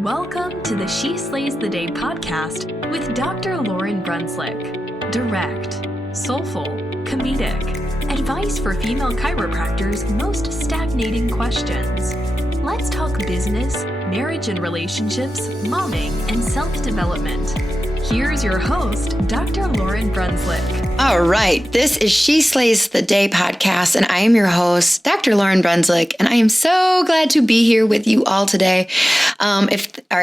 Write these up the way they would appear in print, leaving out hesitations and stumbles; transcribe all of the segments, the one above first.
Welcome to the She Slays the Day podcast with Dr. Lauryn Brunslick. Direct, soulful, comedic, advice for female chiropractors' most stagnating questions. Let's talk business, marriage and relationships, momming, and self-development. Here's your host, Dr. Lauryn Brunslick. All right, this is She Slays the Day podcast, and I am your host, Dr. Lauryn Brunslick, and I am so glad to be here with you all today.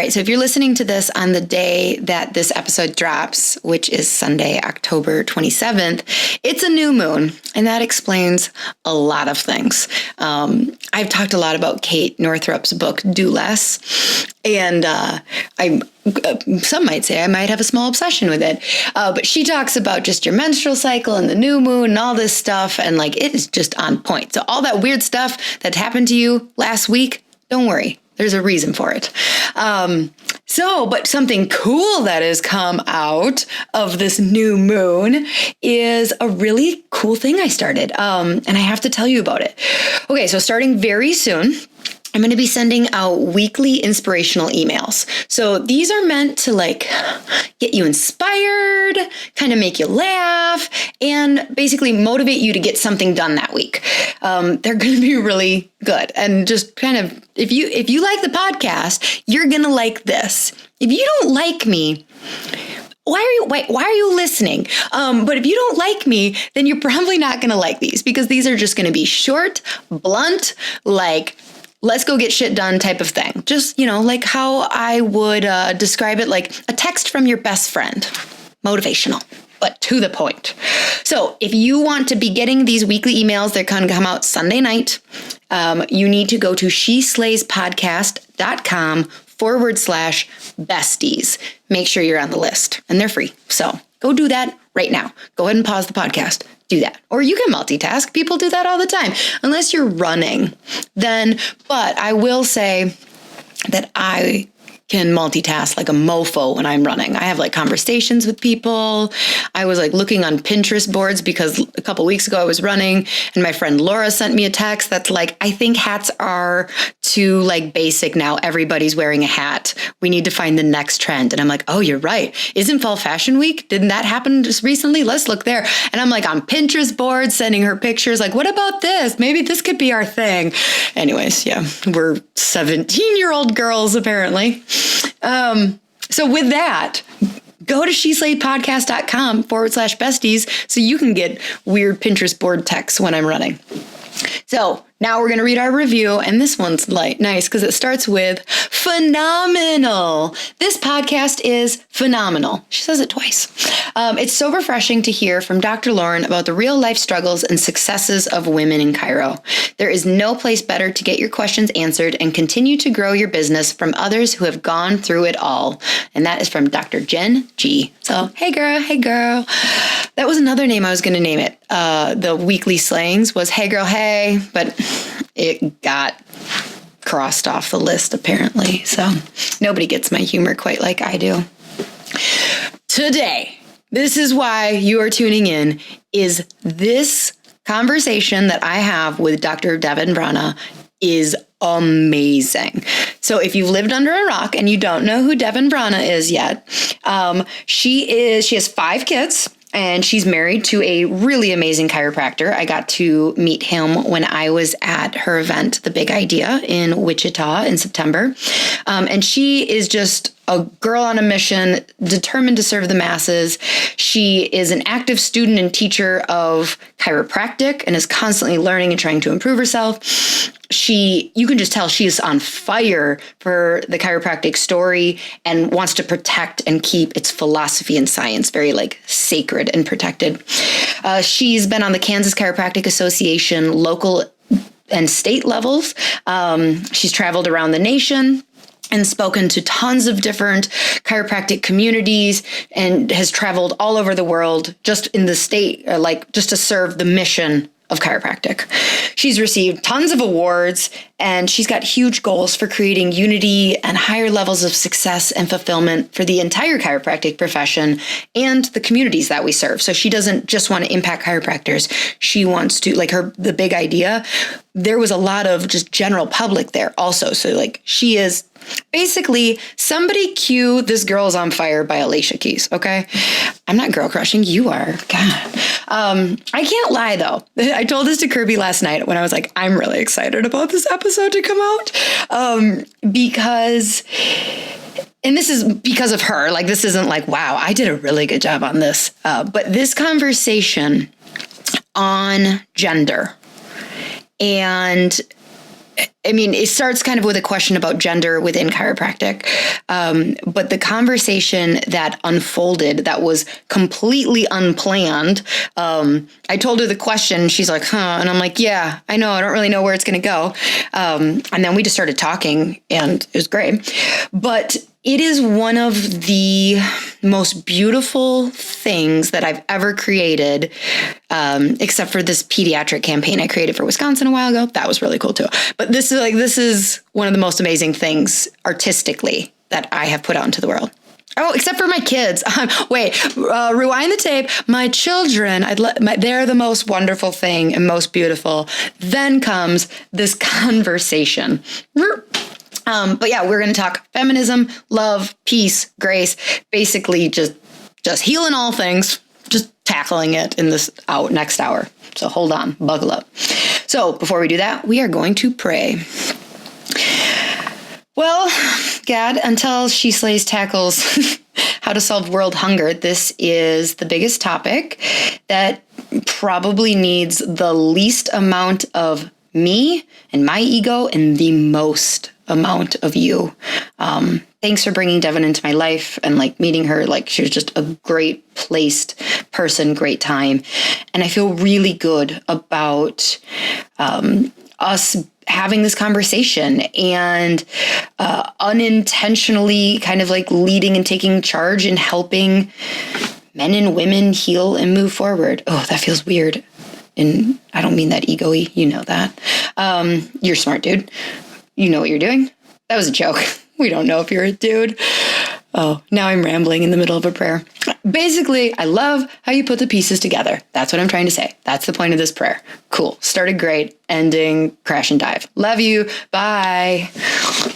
So if you're listening to this on the day that this episode drops, which is Sunday, October 27th, it's a new moon, and that explains a lot of things. I've talked a lot about Kate Northrup's book, Do Less, and some might say I might have a small obsession with it, but she talks about just your menstrual cycle and the new moon and all this stuff, and it is just on point. So all that weird stuff that happened to you last week, don't worry. There's a reason for it. But something cool that has come out of this new moon is a really cool thing I started, and I have to tell you about it. Okay, so starting very soon, I'm going to be sending out weekly inspirational emails. So these are meant to get you inspired, kind of make you laugh, and basically motivate you to get something done that week. They're going to be really good. And just kind of, if you like the podcast, you're going to like this. If you don't like me, why are you listening? But if you don't like me, then you're probably not going to like these, because these are just going to be short, blunt, let's go get shit done type of thing. Just, like how I would describe it, like a text from your best friend. Motivational, but to the point. So if you want to be getting these weekly emails, they're going to come out Sunday night. You need to go to sheslayspodcast.com/besties. Make sure you're on the list, and they're free. So go do that right now. Go ahead and pause the podcast. Do that. Or you can multitask. People do that all the time. Unless you're running, but I will say that I can multitask like a mofo when I'm running. I have conversations with people. I was looking on Pinterest boards because a couple weeks ago I was running and my friend Laura sent me a text that's I think hats are too basic now. Everybody's wearing a hat. We need to find the next trend. And I'm oh, you're right. Isn't fall fashion week? Didn't that happen just recently? Let's look there. And I'm on Pinterest boards sending her pictures what about this? Maybe this could be our thing. Anyways, yeah, we're 17-year-old girls apparently. So with that, go to sheslaypodcast.com/besties so you can get weird Pinterest board texts when I'm running. So now we're going to read our review, and this one's nice because it starts with phenomenal. This podcast is phenomenal. She says it twice. It's so refreshing to hear from Dr. Lauryn about the real life struggles and successes of women in chiro. There is no place better to get your questions answered and continue to grow your business from others who have gone through it all. And that is from Dr. Jen G. So, hey girl. That was another name I was going to name it. The weekly slayings was hey girl, hey, but it got crossed off the list apparently. So nobody gets my humor quite like I do. Today, this is why you are tuning in, is this conversation that I have with Dr. Devin Vrana is amazing. So if you've lived under a rock and you don't know who Devin Vrana is yet, she has 5 kids. And she's married to a really amazing chiropractor. I got to meet him when I was at her event, The Big Idea, in Wichita in September. And she is just a girl on a mission, determined to serve the masses. She is an active student and teacher of chiropractic and is constantly learning and trying to improve herself. You can just tell she is on fire for the chiropractic story and wants to protect and keep its philosophy and science very sacred and protected. She's been on the Kansas Chiropractic Association local and state levels. She's traveled around the nation and spoken to tons of different chiropractic communities and has traveled all over the world just in the state, just to serve the mission of chiropractic. She's received tons of awards, and she's got huge goals for creating unity and higher levels of success and fulfillment for the entire chiropractic profession and the communities that we serve. So she doesn't just want to impact chiropractors. She wants to, the Big Idea, there was a lot of just general public there also. So she is Basically, somebody cue This Girl's on Fire by Alicia Keys, okay? I'm not girl crushing, you are. God. I can't lie, though. I told this to Kirby last night when I was like, I'm really excited about this episode to come out. Because... And this is because of her. Like, this isn't like, wow, I did a really good job on this. But this conversation on gender, and I mean, it starts kind of with a question about gender within chiropractic. But the conversation that unfolded, that was completely unplanned. I told her the question. She's like, huh. And I'm like, yeah, I know. I don't really know where it's going to go. And then we just started talking, and it was great. But it is one of the most beautiful things that I've ever created, except for this pediatric campaign I created for Wisconsin a while ago. That was really cool too. But this is one of the most amazing things artistically that I have put out into the world. Oh, except for my kids. Rewind the tape. My children, they're the most wonderful thing and most beautiful. Then comes this conversation. But yeah, we're going to talk feminism, love, peace, grace, basically just healing all things, just tackling it in this next hour. So hold on, buckle up. So before we do that, we are going to pray. Well, God, until She Slays tackles how to solve world hunger, this is the biggest topic that probably needs the least amount of me and my ego and the most amount of you. Thanks for bringing Devin into my life and like meeting her. Like, she was just a great placed person, great time. And I feel really good about us having this conversation and unintentionally kind of like leading and taking charge and helping men and women heal and move forward. Oh, that feels weird. And I don't mean that ego-y. You know that. You're smart, dude. You know what you're doing. That was a joke. We don't know if you're a dude. Oh, now I'm rambling in the middle of a prayer. Basically, I love how you put the pieces together. That's what I'm trying to say. That's the point of this prayer. Cool. Started great. Ending crash and dive. Love you. Bye.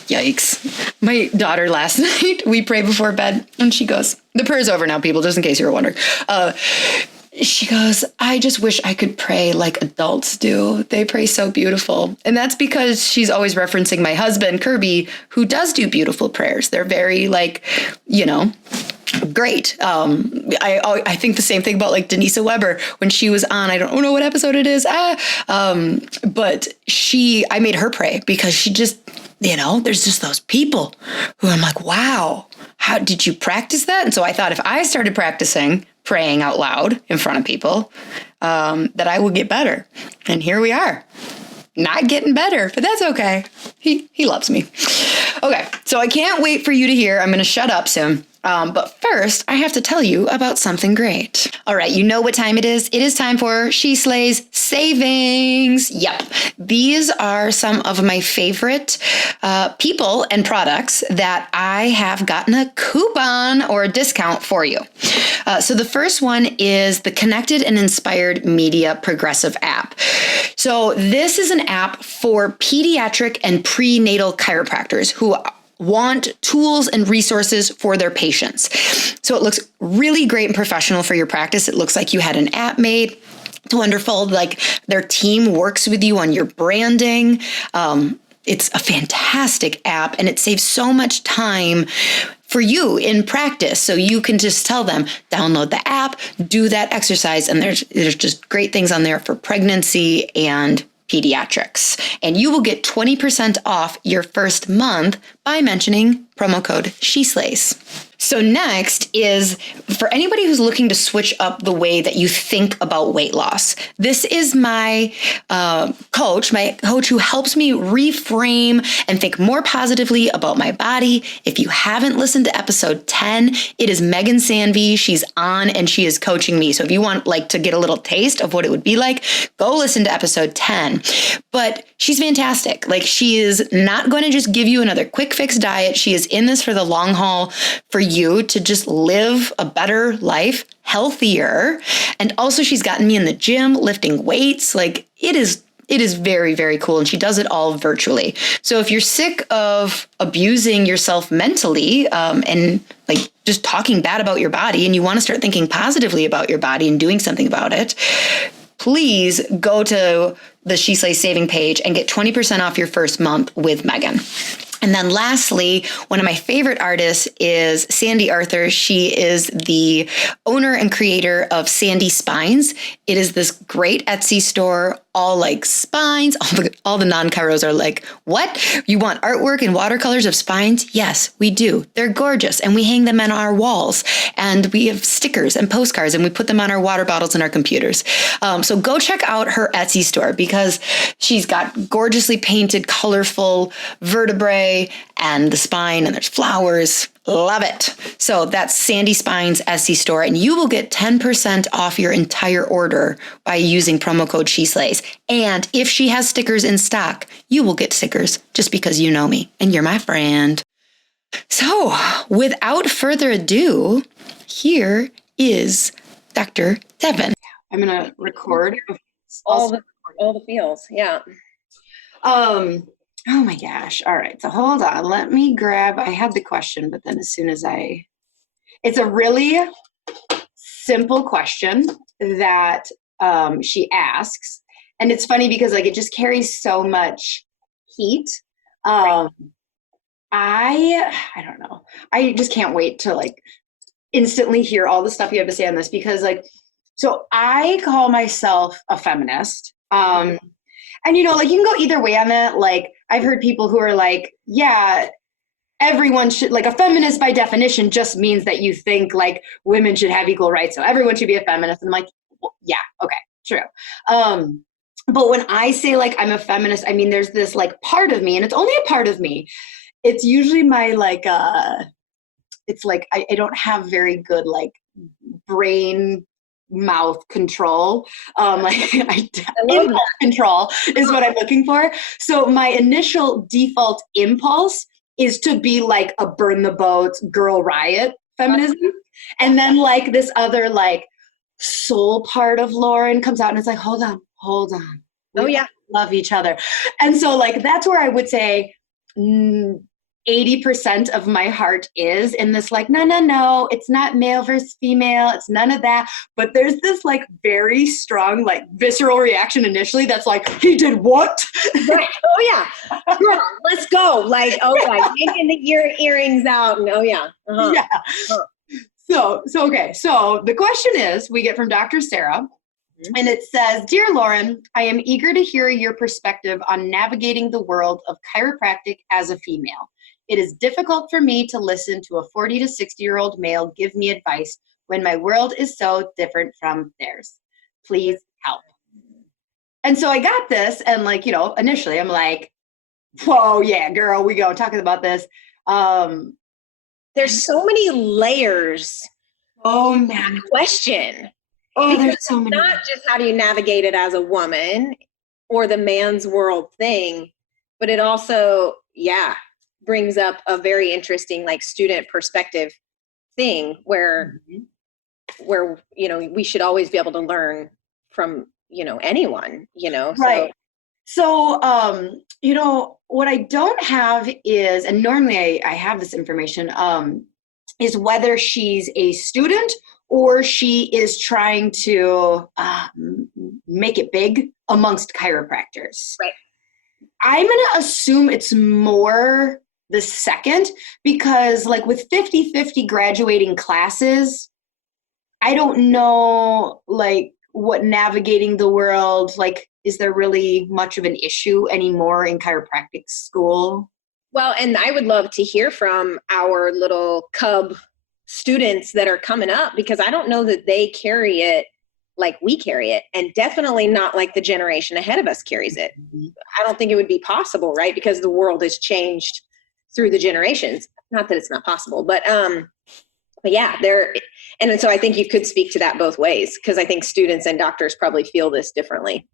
Yikes. My daughter last night, we prayed before bed, and she goes, the prayer's over now, people, just in case you were wondering. She goes, I just wish I could pray like adults do. They pray so beautiful. And that's because she's always referencing my husband, Kirby, who does do beautiful prayers. They're very great. I think the same thing about like Denisa Weber when she was on, I don't know what episode it is. But I made her pray because she just, there's just those people who I'm like, wow, how did you practice that? And so I thought if I started practicing praying out loud in front of people, that I would get better. And here we are. Not getting better, but that's okay. He loves me. Okay, so I can't wait for you to hear. I'm going to shut up soon. But first, I have to tell you about something great. All right, you know what time it is. It is time for She Slays Savings. Yep. These are some of my favorite people and products that I have gotten a coupon or a discount for you. So the first one is the Connected and Inspired Media Progressive app. So this is an app for pediatric and prenatal chiropractors who want tools and resources for their patients. So it looks really great and professional for your practice. It looks like you had an app made. It's wonderful. Like, their team works with you on your branding. It's a fantastic app, and it saves so much time for you in practice. So you can just tell them, download the app, do that exercise. And there's just great things on there for pregnancy and pediatrics. And you will get 20% off your first month by mentioning promo code SheSlays. So next is for anybody who's looking to switch up the way that you think about weight loss. This is my coach who helps me reframe and think more positively about my body. If you haven't listened to episode 10, it is Megan Sanvey. She's on and she is coaching me. So if you want to get a little taste of what it would be like, go listen to episode 10. But she's fantastic. She is not going to just give you another quick fix diet. She is in this for the long haul for you to just live a better life, healthier. And also she's gotten me in the gym, lifting weights. It It is very, very cool. And she does it all virtually. So if you're sick of abusing yourself mentally and like just talking bad about your body, and you want to start thinking positively about your body and doing something about it, please go to the She Slays Saving page and get 20% off your first month with Megan. And then lastly, one of my favorite artists is Sandy Arthur. She is the owner and creator of Sandy Spines. It is this great Etsy store, all like spines. All the non-chiros are like, what? You want artwork and watercolors of spines? Yes, we do. They're gorgeous. And we hang them on our walls. And we have stickers and postcards, and we put them on our water bottles and our computers. So go check out her Etsy store, because she's got gorgeously painted, colorful vertebrae and the spine, and there's flowers. Love it. So that's Sandy Spine's Etsy store, and you will get 10% off your entire order by using promo code SheSlays. And if she has stickers in stock, you will get stickers just because you know me and you're my friend. So without further ado, here is Dr. Devin. I'm going to record all the feels. Yeah. Oh my gosh. All right. So hold on. Let me grab, I had the question, but then as soon as it's a really simple question that she asks. And it's funny because like it just carries so much heat. I don't know. I just can't wait to like instantly hear all the stuff you have to say on this, because like, so I call myself a feminist. And, you know, like you can go either way on that. Like I've heard people who are like, yeah, everyone should, like a feminist by definition just means that you think like women should have equal rights. So everyone should be a feminist. And I'm like, well, yeah, okay, true. But when I say like I'm a feminist, I mean, there's this like part of me, and it's only a part of me. It's usually my like, it's like I don't have very good like brain mouth control. Impulse control is what I'm looking for. So my initial default impulse is to be like a burn the boats, girl riot feminism. And then like this other like soul part of Lauryn comes out and it's like, hold on. Oh yeah. Love each other. And so like, that's where I would say 80% of my heart is in this like, no, it's not male versus female. It's none of that. But there's this like very strong, like visceral reaction initially. That's like, he did what? Right. Oh yeah. Girl, let's go. Like, oh yeah, taking the earrings out. And oh yeah. Uh-huh. Yeah. So, okay. So the question is, we get from Dr. Sarah, and it says, Dear Lauryn, I am eager to hear your perspective on navigating the world of chiropractic as a female. It is difficult for me to listen to a 40 to 60-year-old male give me advice when my world is so different from theirs. Please help. And so I got this, and like, you know, initially I'm like, whoa, yeah, girl, we go talking about this. There's so many layers. Oh to man, that question. Oh, there's so many. Not just how do you navigate it as a woman or the man's world thing, but it also, brings up a very interesting like student perspective thing where you know, we should always be able to learn from, you know, anyone, you know. Right. So you know, what I don't have is, and normally I have this information, is whether she's a student or she is trying to make it big amongst chiropractors. Right. I'm going to assume it's more the second, because like with 50-50 graduating classes, I don't know like what navigating the world, like, is there really much of an issue anymore in chiropractic school? Well, and I would love to hear from our little cub students that are coming up, because I don't know that they carry it like we carry it, and definitely not like the generation ahead of us carries it. Mm-hmm. I don't think it would be possible, right? Because the world has changed through the generations. Not that it's not possible, but yeah, and so I think you could speak to that both ways, because I think students and doctors probably feel this differently.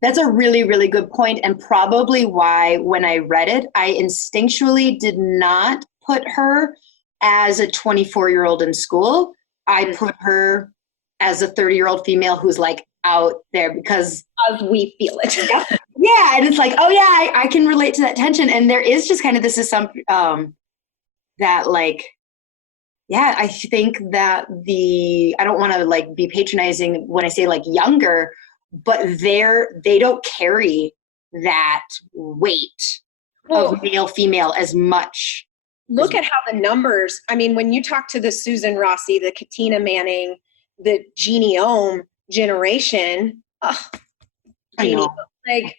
That's a really, really good point, and probably why when I read it, I instinctually did not put her as a 24-year-old in school. I put her as a 30-year-old female who's like out there because we feel it. Yeah. And it's like, oh yeah, I can relate to that tension. And there is just kind of this assumption that like, yeah, I think that I don't want to like be patronizing when I say like younger, but they don't carry that weight of male, female as much. Look at how the numbers, I mean, when you talk to the Susan Rossi, the Katina Manning, the Jeannie Ohm generation, Jeannie, like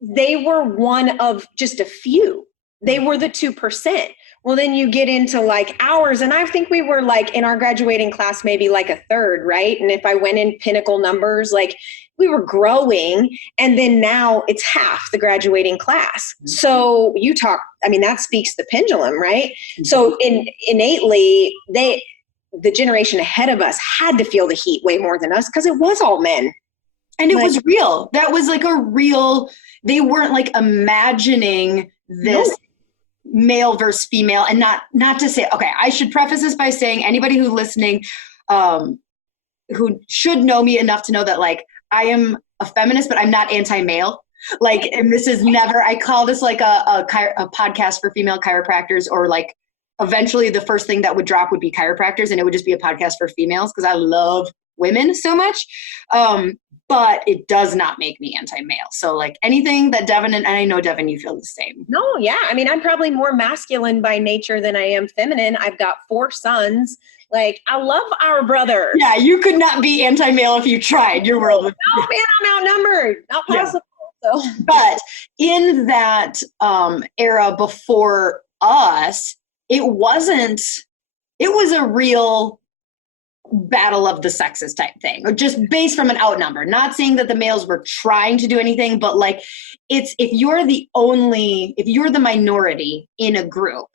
they were one of just a few. They were the 2%. Well, then you get into like ours, and I think we were like in our graduating class, maybe like a third, right? And if I went in pinnacle numbers, like we were growing, and then now it's half the graduating class. So you talk, I mean, that speaks the pendulum, right? So innately, the generation ahead of us had to feel the heat way more than us because it was all men. And it was real. That was like a real, they weren't like imagining this male versus female. And not to say, okay, I should preface this by saying anybody who's listening, who should know me enough to know that like, I am a feminist, but I'm not anti-male. Like, and this is never, I call this like a podcast for female chiropractors, or like eventually the first thing that would drop would be chiropractors, and it would just be a podcast for females because I love women so much. But it does not make me anti-male. So like anything that Devin, and I know Devin, you feel the same. No, yeah. I mean, I'm probably more masculine by nature than I am feminine. I've got 4 sons. Like, I love our brothers. Yeah, you could not be anti-male if you tried. Your world would no, man, I'm outnumbered. Not possible. Yeah. So. But in that era before us, it was a real battle of the sexes type thing, or just based from an outnumber. Not saying that the males were trying to do anything, but like if you're the minority in a group,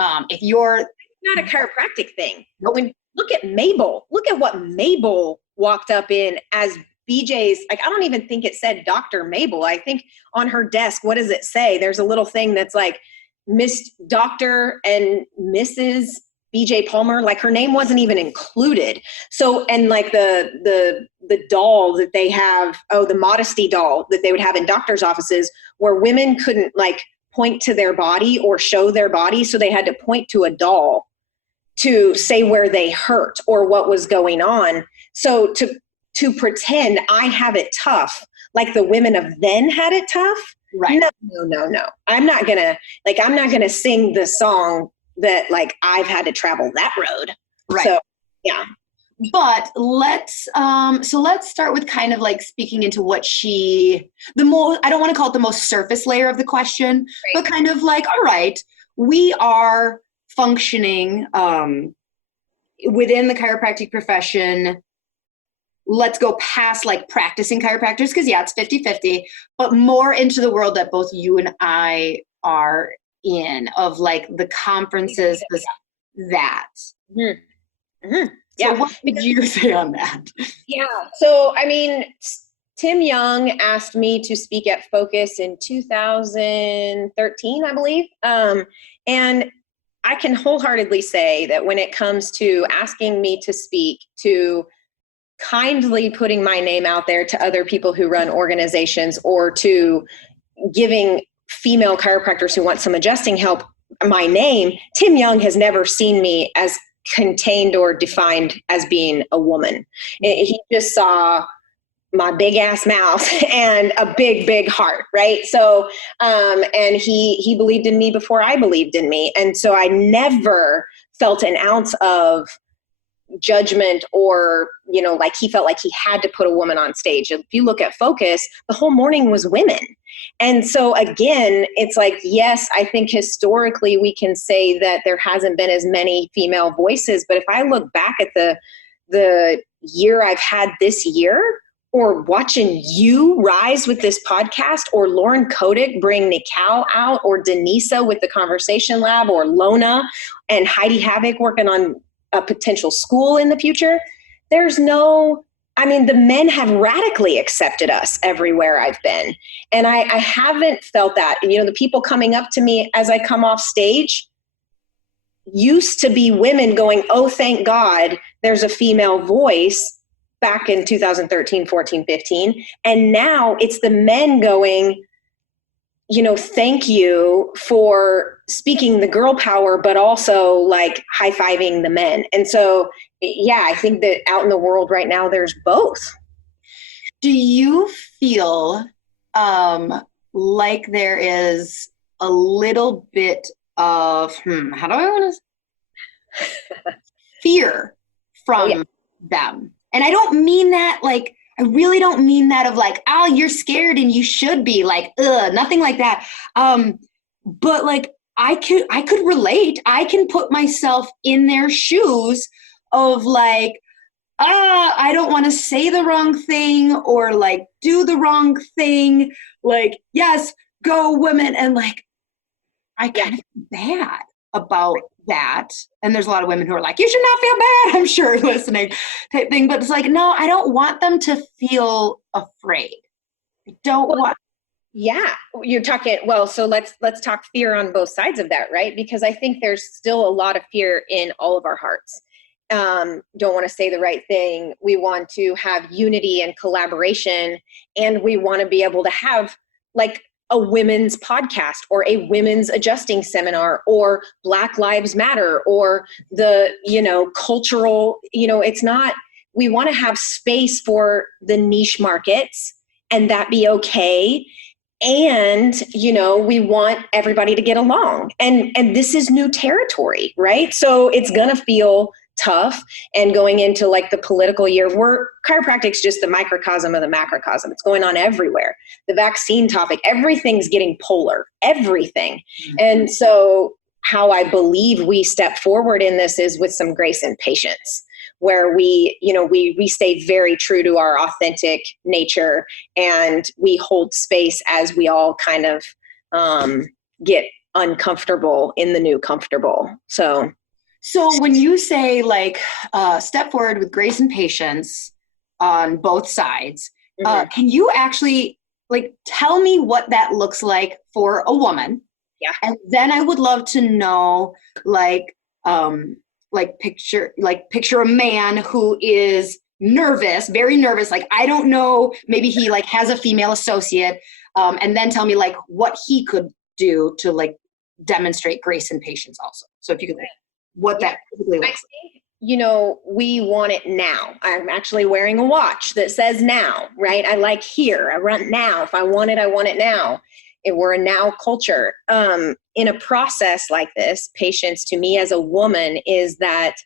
if you're not a chiropractic thing, but when look at Mabel, look at what Mabel walked up in as BJ's, like, I don't even think it said Dr. Mabel. I think on her desk, what does it say? There's a little thing that's like Miss Dr. and Mrs. BJ Palmer, like her name wasn't even included. So, and like the doll that they have, the modesty doll that they would have in doctor's offices where women couldn't like point to their body or show their body. So they had to point to a doll to say where they hurt or what was going on. So to pretend I have it tough, like the women of then had it tough. Right. No. I'm not gonna sing the song that like I've had to travel that road. Right. So, yeah. But let's start with kind of like speaking into what I don't want to call it the most surface layer of the question, right, but kind of like, all right, we are functioning within the chiropractic profession. Let's go past like practicing chiropractors, because yeah, it's 50-50, but more into the world that both you and I are in, of like the conferences, that. Mm-hmm. Mm-hmm. So what did you say on that? Yeah. So, I mean, Tim Young asked me to speak at Focus in 2013, I believe. And I can wholeheartedly say that when it comes to asking me to speak, to kindly putting my name out there to other people who run organizations, or to giving female chiropractors who want some adjusting help my name, Tim Young has never seen me as contained or defined as being a woman. He just saw my big ass mouth and a big, big heart. Right. So, and he believed in me before I believed in me. And so I never felt an ounce of judgment or, like he felt like he had to put a woman on stage. If you look at Focus, the whole morning was women. And so again, it's like, yes, I think historically we can say that there hasn't been as many female voices, but if I look back at the year I've had this year, or watching you rise with this podcast, or Lauren Kotick bring Nikau out, or Denisa with the Conversation Lab, or Lona and Heidi Havoc working on a potential school in the future, the men have radically accepted us everywhere I've been. And I haven't felt that. The people coming up to me as I come off stage used to be women going, oh, thank God there's a female voice. back in 2013, 14, 15. And now it's the men going, thank you for speaking the girl power, but also like high-fiving the men. And so, yeah, I think that out in the world right now, there's both. Do you feel like there is a little bit of, how do I want to fear from them? And I don't mean that like, I really don't mean that of like, oh, you're scared and you should be like, nothing like that. But like, I could relate. I can put myself in their shoes of like, I don't want to say the wrong thing or like do the wrong thing. Like, yes, go women. And like, I kind of feel bad about that. And there's a lot of women who are like, you should not feel bad, I'm sure, listening type thing. But it's like, no, I don't want them to feel afraid. I don't want. Yeah, you're talking, well, so let's talk fear on both sides of that, right? Because I think there's still a lot of fear in all of our hearts. Don't want to say the right thing. We want to have unity and collaboration, and we want to be able to have like a women's podcast or a women's adjusting seminar or Black Lives Matter or the, cultural, it's not, we want to have space for the niche markets and that be okay. And, we want everybody to get along, and this is new territory, right? So it's going to feel tough. And going into like the political year, where chiropractic's just the microcosm of the macrocosm. It's going on everywhere. The vaccine topic, everything's getting polar, everything. Mm-hmm. And so how I believe we step forward in this is with some grace and patience, where we stay very true to our authentic nature, and we hold space as we all kind of get uncomfortable in the new comfortable. So when you say like step forward with grace and patience on both sides, can you actually like tell me what that looks like for a woman? Yeah. And then I would love to know picture a man who is nervous, very nervous. Like, I don't know, maybe he like has a female associate, and then tell me like what he could do to like demonstrate grace and patience also. So if you could what that typically looks like. We want it now. I'm actually wearing a watch that says now, right? I like here. I want now. If I want it, I want it now. We're a now culture. In a process like this, patience to me as a woman is that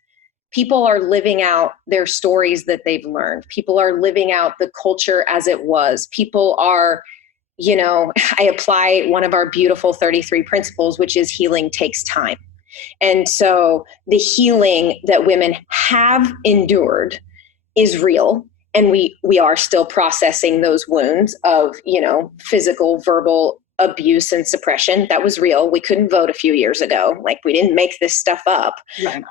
people are living out their stories that they've learned. People are living out the culture as it was. People are, I apply one of our beautiful 33 principles, which is healing takes time. And so the healing that women have endured is real. And we are still processing those wounds of, physical, verbal abuse and suppression. That was real. We couldn't vote a few years ago. Like, we didn't make this stuff up. Right.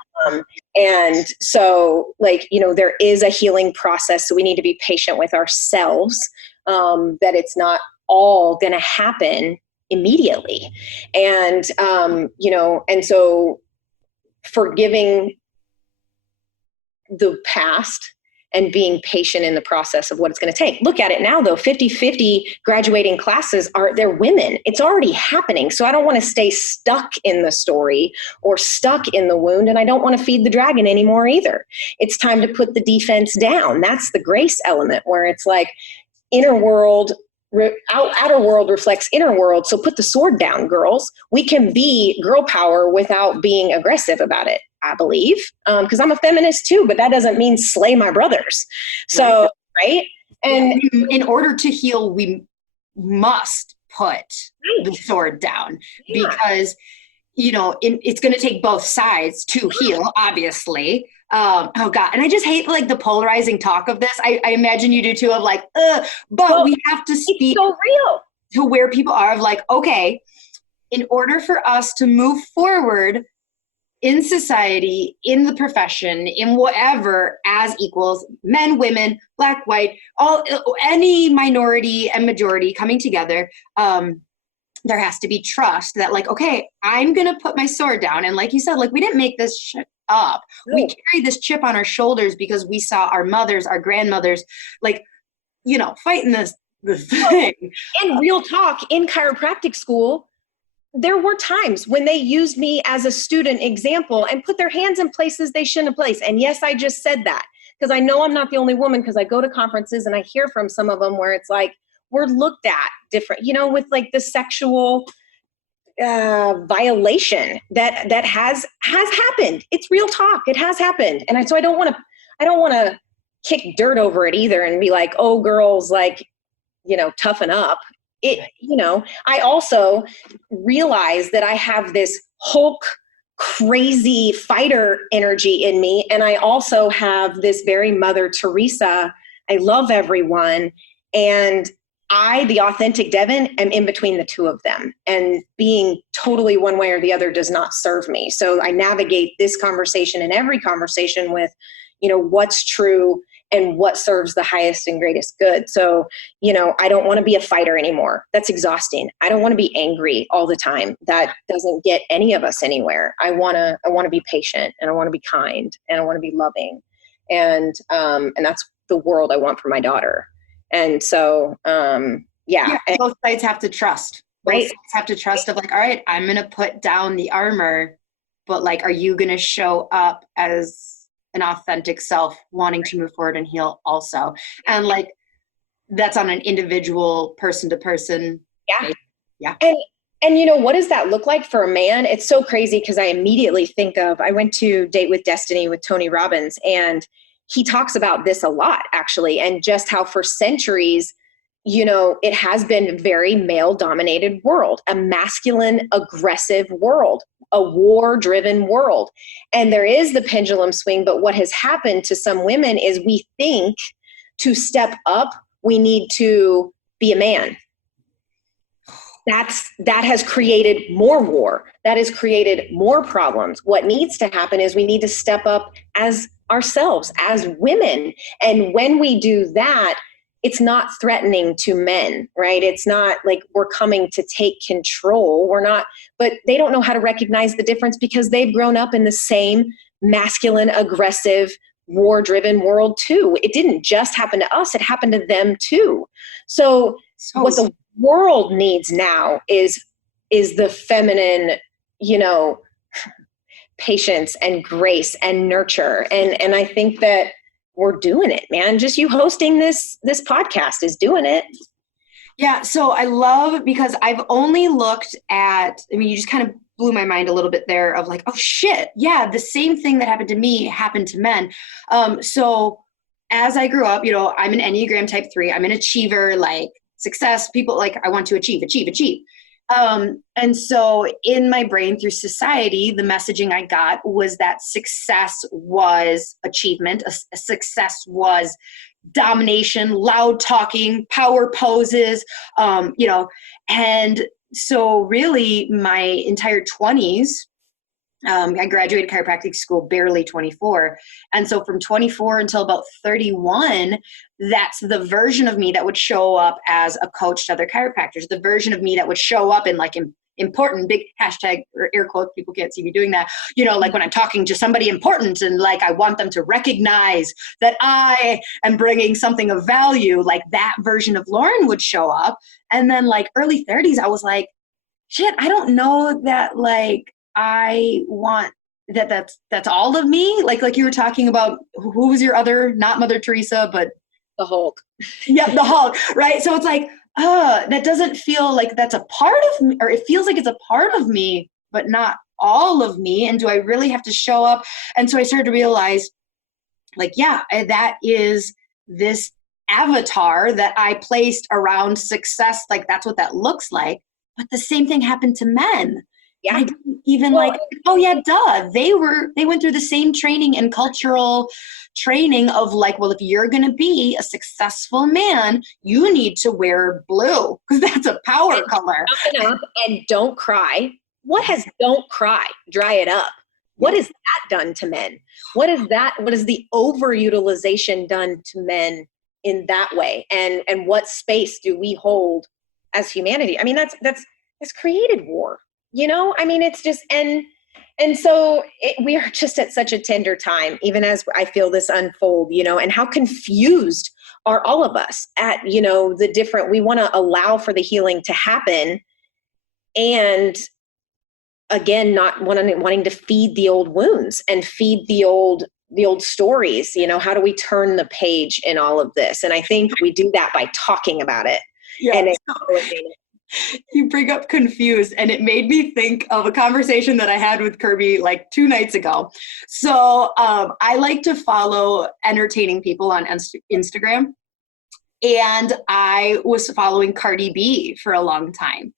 And so there is a healing process. So we need to be patient with ourselves, that it's not all going to happen immediately. And, and so forgiving the past and being patient in the process of what it's going to take. Look at it now, though. 50-50 graduating classes they're women. It's already happening. So I don't want to stay stuck in the story or stuck in the wound. And I don't want to feed the dragon anymore either. It's time to put the defense down. That's the grace element, where it's like inner world, outer world reflects inner world. So put the sword down, girls. We can be girl power without being aggressive about it, I believe. Because I'm a feminist too, but that doesn't mean slay my brothers. So, right? And in order to heal, we must put the sword down, because, it's going to take both sides to heal, obviously. Oh God. And I just hate like the polarizing talk of this. I imagine you do too, of like, but we have to speak so real to where people are of like, okay, in order for us to move forward in society, in the profession, in whatever, as equals, men, women, Black, white, any minority and majority coming together, there has to be trust that like, okay, I'm going to put my sword down. And like you said, like we didn't make this shit up. We carry this chip on our shoulders because we saw our mothers, our grandmothers, like, you know, fighting the thing. And real talk, in chiropractic school, there were times when they used me as a student example and put their hands in places they shouldn't have placed. And yes, I just said that because I know I'm not the only woman, because I go to conferences and I hear from some of them where it's like, we're looked at different, you know, with like the sexual violation that has happened. It's real talk. It has happened. And so I don't want to kick dirt over it either and be like, oh, girls, like, you know, toughen up. It, you know, I also realize that I have this Hulk crazy fighter energy in me. And I also have this very Mother Teresa. I love everyone. And I, the authentic Devin, am in between the two of them, and being totally one way or the other does not serve me. So I navigate this conversation and every conversation with, you know, what's true and what serves the highest and greatest good. So, you know, I don't want to be a fighter anymore. That's exhausting. I don't want to be angry all the time. That doesn't get any of us anywhere. I want to be patient, and I want to be kind, and I want to be loving. And that's the world I want for my daughter. And so, yeah. Both sides have to trust. Both sides have to trust of like, all right, I'm going to put down the armor, but like, are you going to show up as an authentic self, wanting to move forward and heal also? And like, that's on an individual person to person. Yeah. Yeah. And you know, what does that look like for a man? It's so crazy because I immediately think of, I went to Date with Destiny with Tony Robbins, and he talks about this a lot actually, and just how for centuries, you know, it has been a very male dominated world, a masculine, aggressive world, a war driven world. And there is the pendulum swing. But what has happened to some women is we think to step up, we need to be a man. That has created more war. That has created more problems. What needs to happen is we need to step up as ourselves, as women. And when we do that, it's not threatening to men, right? It's not like we're coming to take control. We're not, but they don't know how to recognize the difference because they've grown up in the same masculine, aggressive, war-driven world too. It didn't just happen to us, it happened to them too. So what the world needs now is the feminine, you know, patience and grace and nurture. And I think that we're doing it, man. Just you hosting this podcast is doing it. Yeah. So I love, because I've only looked at, I mean, you just kind of blew my mind a little bit there of like, oh shit. Yeah. The same thing that happened to me happened to men. So as I grew up, you know, I'm an Enneagram type 3. I'm an achiever, like success, people like, I want to achieve. And so in my brain through society, the messaging I got was that success was achievement. A success was domination, loud talking, power poses, you know, and so really my entire 20s, I graduated chiropractic school barely 24. And so from 24 until about 31, that's the version of me that would show up as a coach to other chiropractors, the version of me that would show up in like important, big hashtag or air quotes, people can't see me doing that, you know, like when I'm talking to somebody important and like I want them to recognize that I am bringing something of value, like that version of Lauryn would show up. And then like early 30s, I was like, shit, I don't know that like I want that's all of me. Like you were talking about, who was your other, not Mother Teresa, but The Hulk. Yeah, the Hulk, right? So it's like, that doesn't feel like that's a part of me, or it feels like it's a part of me, but not all of me. And do I really have to show up? And so I started to realize, like, yeah, that is this avatar that I placed around success. Like, that's what that looks like. But the same thing happened to men. Yeah. I didn't even like, oh yeah, duh. They went through the same training and cultural training of like, well, if you're going to be a successful man, you need to wear blue because that's a power color. Up and don't cry. What has don't cry? Dry it up. What has that done to men? What is the overutilization done to men in that way? And what space do we hold as humanity? I mean, that's has created war. I mean, it's just, and so we are just at such a tender time, even as I feel this unfold, and how confused are all of us at, the different, we want to allow for the healing to happen. And again, not wanting to feed the old wounds and feed the old stories. How do we turn the page in all of this? And I think we do that by talking about it. Yeah. And you bring up confused, and it made me think of a conversation that I had with Kirby like 2 nights ago. So I like to follow entertaining people on Instagram, and I was following Cardi B for a long time.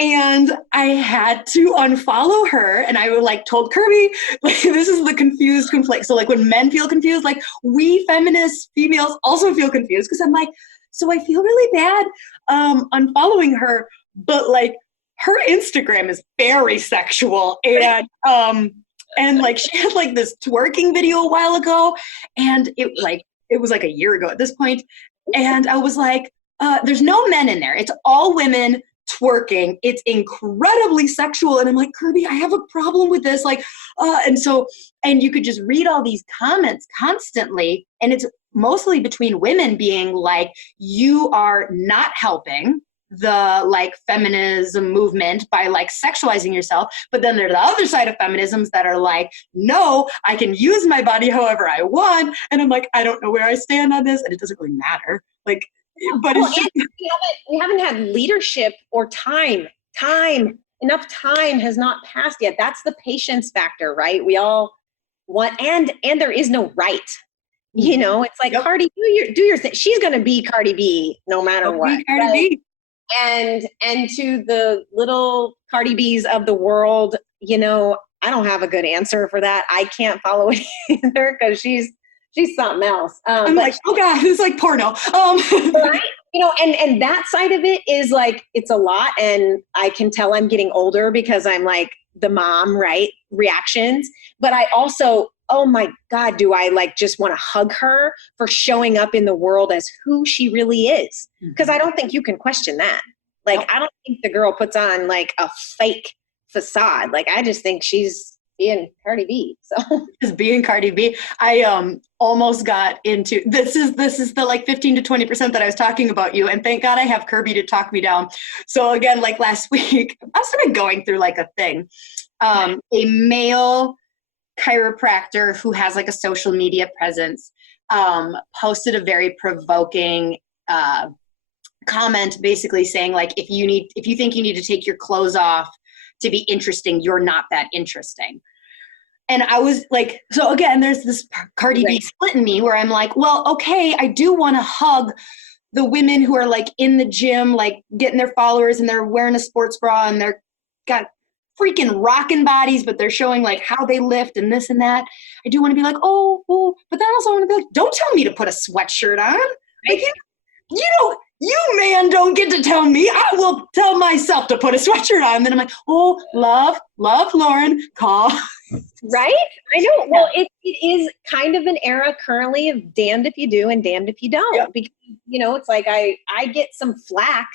And I had to unfollow her, and I like told Kirby, like, this is the confused conflict. So like when men feel confused, like we feminist females also feel confused, because I'm like, so I feel really bad unfollowing her, but like her Instagram is very sexual, and like she had like this twerking video a while ago, and it was like a year ago at this point, and I was like, there's no men in there. It's all women twerking. It's incredibly sexual. And I'm like, Kirby, I have a problem with this. Like, and you could just read all these comments constantly. And it's mostly between women being like, you are not helping the like feminism movement by like sexualizing yourself. But then there's the other side of feminisms that are like, no, I can use my body however I want. And I'm like, I don't know where I stand on this. And it doesn't really matter. Like, but it's just, we haven't had leadership or time. Enough time has not passed yet. That's the patience factor, right? We all want, and there is no right. It's like, yep. Cardi, do your thing. She's going to be Cardi B no matter what. Cardi B. And to the little Cardi B's of the world, I don't have a good answer for that. I can't follow it either, because she's something else. I'm like, oh God, it's like porno. Right? And that side of it is like, it's a lot. And I can tell I'm getting older because I'm like the mom, right? Reactions. But I also, oh my God, do I like just want to hug her for showing up in the world as who she really is? Because I don't think you can question that. Like, I don't think the girl puts on like a fake facade. Like, I just think she's being Cardi B. So just being Cardi B. I almost got into this is the like 15 to 20% that I was talking about you, and thank God I have Kirby to talk me down. So again, like last week, I've sort of going through like a thing. A male chiropractor who has like a social media presence posted a very provoking comment, basically saying like, if you think you need to take your clothes off to be interesting, you're not that interesting. And I was like, so again, there's this Cardi B split in me where I'm like, well, okay, I do want to hug the women who are like in the gym, like getting their followers, and they're wearing a sports bra, and they're got freaking rocking bodies, but they're showing like how they lift and this and that. I do want to be like, oh, but then also I want to be like, don't tell me to put a sweatshirt on. Like, you man don't get to tell me. I will tell myself to put a sweatshirt on. And then I'm like, oh, love Lauryn, call. Right? I know. Well, it is kind of an era currently of damned if you do and damned if you don't. Yep. Because, it's like I get some flack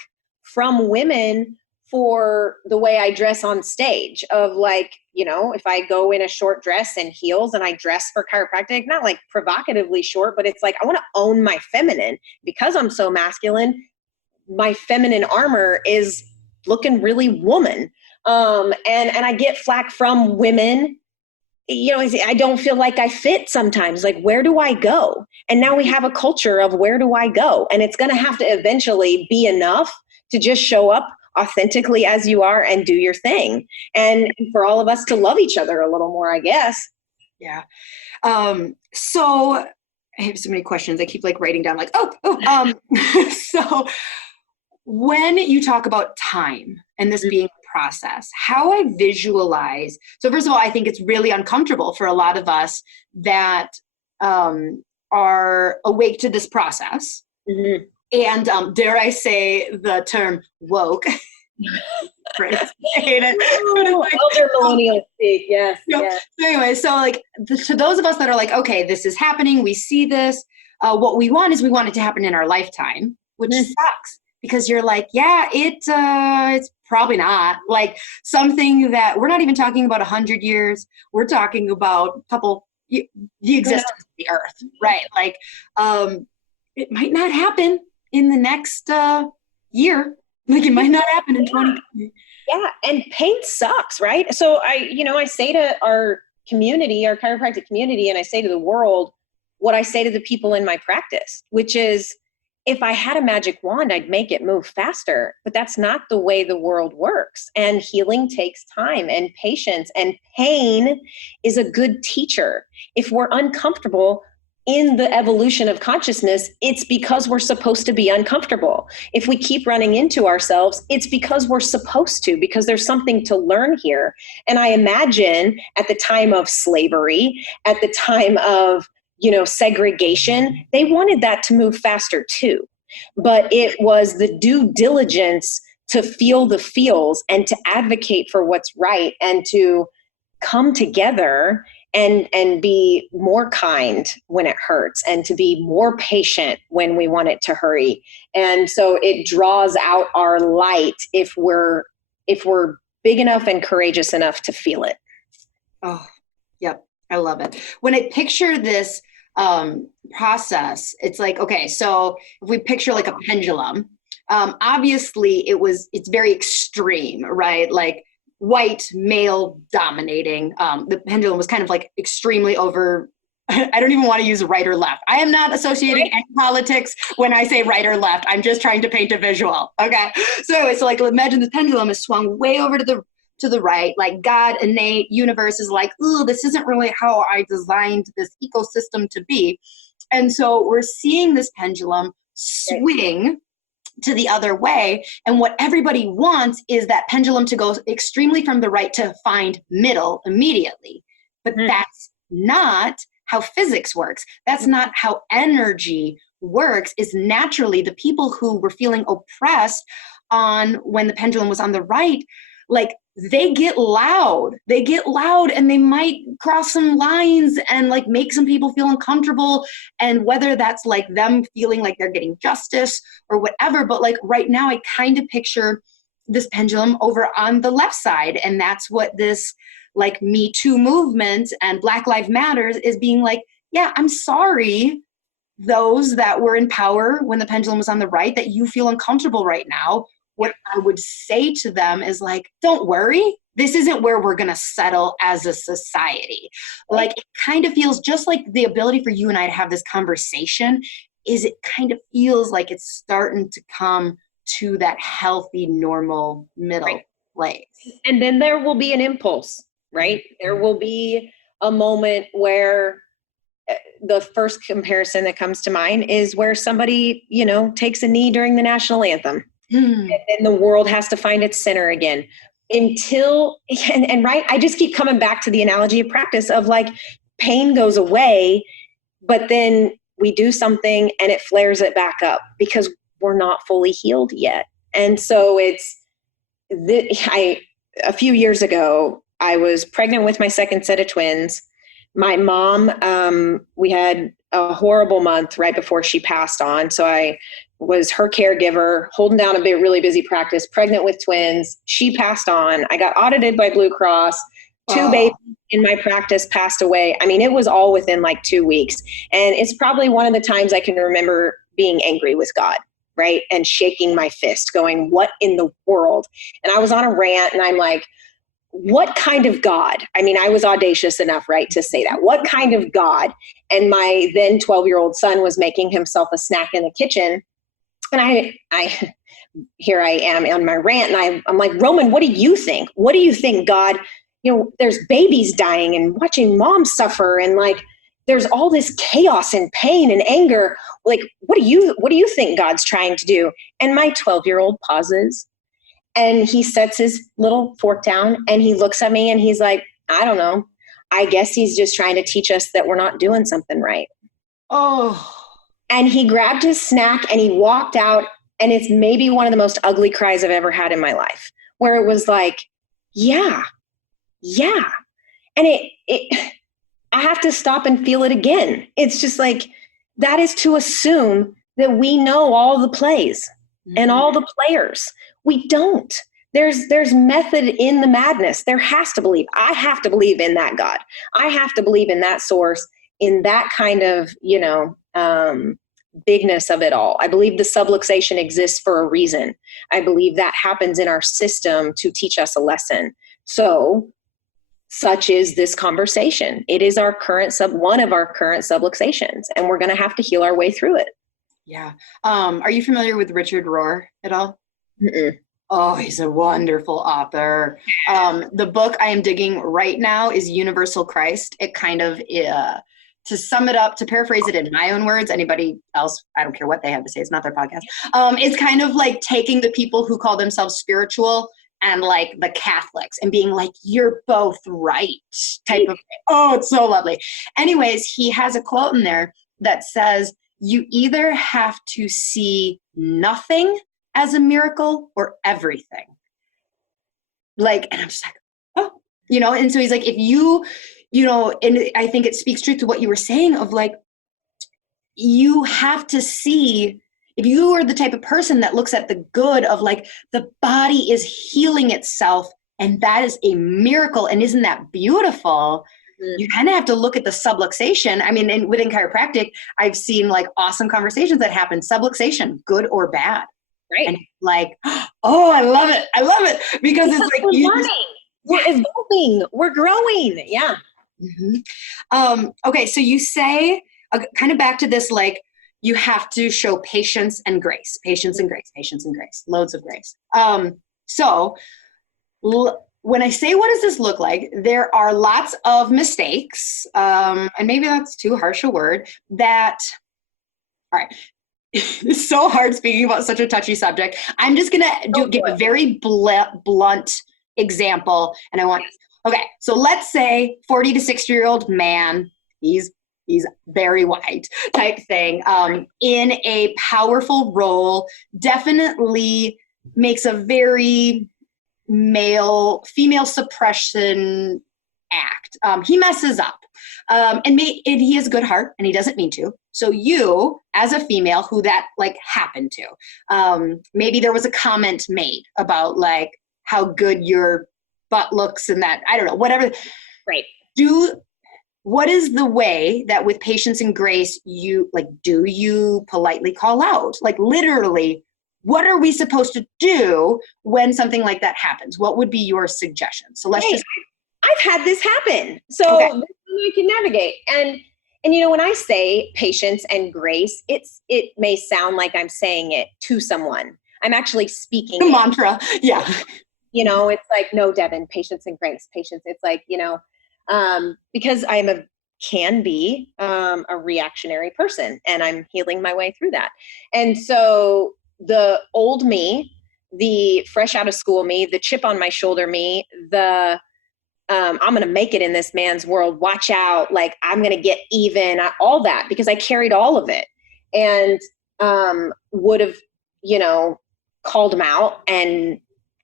from women for the way I dress on stage, of like, if I go in a short dress and heels and I dress for chiropractic, not like provocatively short, but it's like, I want to own my feminine because I'm so masculine. My feminine armor is looking really woman. And I get flack from women. I don't feel like I fit sometimes. Like, where do I go? And now we have a culture of where do I go? And it's going to have to eventually be enough to just show up authentically as you are and do your thing. And for all of us to love each other a little more, I guess. Yeah. So I have so many questions. I keep like writing down like, so when you talk about time and this being a process, how I visualize. So first of all, I think it's really uncomfortable for a lot of us that are awake to this process. Mm-hmm. And dare I say the term woke. I hate it. Elder millennial speak, yes. So anyway, so like to those of us that are like, okay, this is happening, we see this. What we want it to happen in our lifetime, which sucks because you're like, yeah, it's Probably not. Like something that we're not even talking about 100 years. We're talking about a couple, the existence of the earth, right? Like it might not happen in the next year. Like it might not happen in 2020. Yeah. And pain sucks, right? So I say to our community, our chiropractic community, and I say to the world what I say to the people in my practice, which is, if I had a magic wand, I'd make it move faster, but that's not the way the world works. And healing takes time and patience, and pain is a good teacher. If we're uncomfortable in the evolution of consciousness, it's because we're supposed to be uncomfortable. If we keep running into ourselves, it's because we're supposed to, because there's something to learn here. And I imagine at the time of slavery, at the time of segregation, they wanted that to move faster too. But it was the due diligence to feel the feels and to advocate for what's right and to come together and be more kind when it hurts and to be more patient when we want it to hurry. And so it draws out our light if we're big enough and courageous enough to feel it. Oh, yep. I love it. When I picture this process, it's like, okay, so if we picture like a pendulum, obviously it's very extreme, right? Like white male dominating. The pendulum was kind of like extremely over. I don't even want to use right or left. I am not associating any politics when I say right or left. I'm just trying to paint a visual. Okay. So it's like, imagine the pendulum is swung way over to the right, like God, innate universe is like, ooh, this isn't really how I designed this ecosystem to be. And so we're seeing this pendulum swing to the other way. And what everybody wants is that pendulum to go extremely from the right to find middle immediately. But that's not how physics works. That's not how energy works. Is naturally the people who were feeling oppressed on when the pendulum was on the right, like they get loud and they might cross some lines and like make some people feel uncomfortable. And whether that's like them feeling like they're getting justice or whatever, but like right now I kind of picture this pendulum over on the left side. And that's what this like Me Too movement and Black Lives Matters is being like, yeah, I'm sorry, those that were in power when the pendulum was on the right, that you feel uncomfortable right now. What I would say to them is like, don't worry. This isn't where we're going to settle as a society. Like it kind of feels just like the ability for you and I to have this conversation is it kind of feels like it's starting to come to that healthy, normal middle place. And then there will be an impulse, right? There will be a moment where the first comparison that comes to mind is where somebody, takes a knee during the national anthem. And then the world has to find its center again until, and right, I just keep coming back to the analogy of practice of like pain goes away, but then we do something and it flares it back up because we're not fully healed yet. And so a few years ago, I was pregnant with my second set of twins. My mom, we had a horrible month right before she passed on. So I was her caregiver, holding down a really busy practice, pregnant with twins. She passed on. I got audited by Blue Cross. Two babies in my practice passed away. I mean, it was all within like 2 weeks. And it's probably one of the times I can remember being angry with God, right? And shaking my fist going, what in the world? And I was on a rant and I'm like, what kind of God? I mean, I was audacious enough, right, to say that. What kind of God? And my then 12-year-old son was making himself a snack in the kitchen. And I here I am on my rant and I'm like, Roman, what do you think? What do you think, God? There's babies dying and watching moms suffer. And like, there's all this chaos and pain and anger. Like, what do you think God's trying to do? And my 12-year-old pauses and he sets his little fork down and he looks at me and he's like, I don't know. I guess he's just trying to teach us that we're not doing something right. Oh. And he grabbed his snack and he walked out. And it's maybe one of the most ugly cries I've ever had in my life, where it was like, yeah. And I have to stop and feel it again. It's just like, that is to assume that we know all the plays and all the players. We don't. there's method in the madness. There has to believe. I have to believe in that God. I have to believe in that source, in that kind of, bigness of it all. I believe the subluxation exists for a reason. I believe that happens in our system to teach us a lesson. So such is this conversation. It is our current one of our current subluxations, and we're going to have to heal our way through it. Yeah. Are you familiar with Richard Rohr at all? Mm-mm. Oh, he's a wonderful author. The book I am digging right now is Universal Christ. It kind of, to sum it up, to paraphrase it in my own words, anybody else, I don't care what they have to say, it's not their podcast. It's kind of like taking the people who call themselves spiritual and like the Catholics and being like, you're both right type of thing. Oh, it's so lovely. Anyways, he has a quote in there that says, you either have to see nothing as a miracle or everything. Like, and I'm just like, oh, and so he's like, if and I think it speaks true to what you were saying of like, you have to see, if you are the type of person that looks at the good of like, the body is healing itself and that is a miracle. And isn't that beautiful? You kind of have to look at the subluxation. I mean, and within chiropractic, I've seen like awesome conversations that happen, subluxation, good or bad. Right. And like, oh, I love it. I love it because it's like, we're evolving, we're growing. Yeah. Mm-hmm. Okay. So you say kind of back to this, like you have to show patience and grace, patience and grace, patience and grace, loads of grace. When I say, what does this look like? There are lots of mistakes, and maybe that's too harsh a word, all right, it's so hard speaking about such a touchy subject. I'm just going to give a very blunt example, and okay, so let's say 40 to 60-year-old man, he's very white type thing, in a powerful role, definitely makes a very female suppression act. He messes up, and he has a good heart and he doesn't mean to. So you, as a female who that like happened to, maybe there was a comment made about like how good your butt looks and that, I don't know, whatever. Right. What is the way that with patience and grace, do you politely call out? Like literally, what are we supposed to do when something like that happens? What would be your suggestion? So I've had this happen. So okay. This is you can navigate. And when I say patience and grace, it may sound like I'm saying it to someone. I'm actually speaking the mantra. Yeah. It's like, no, Devin, patience and grace, patience. It's like, because can be a reactionary person and I'm healing my way through that. And so the old me, the fresh out of school me, the chip on my shoulder me, the I'm going to make it in this man's world, watch out, like I'm going to get even, all that, because I carried all of it and would have, called him out, and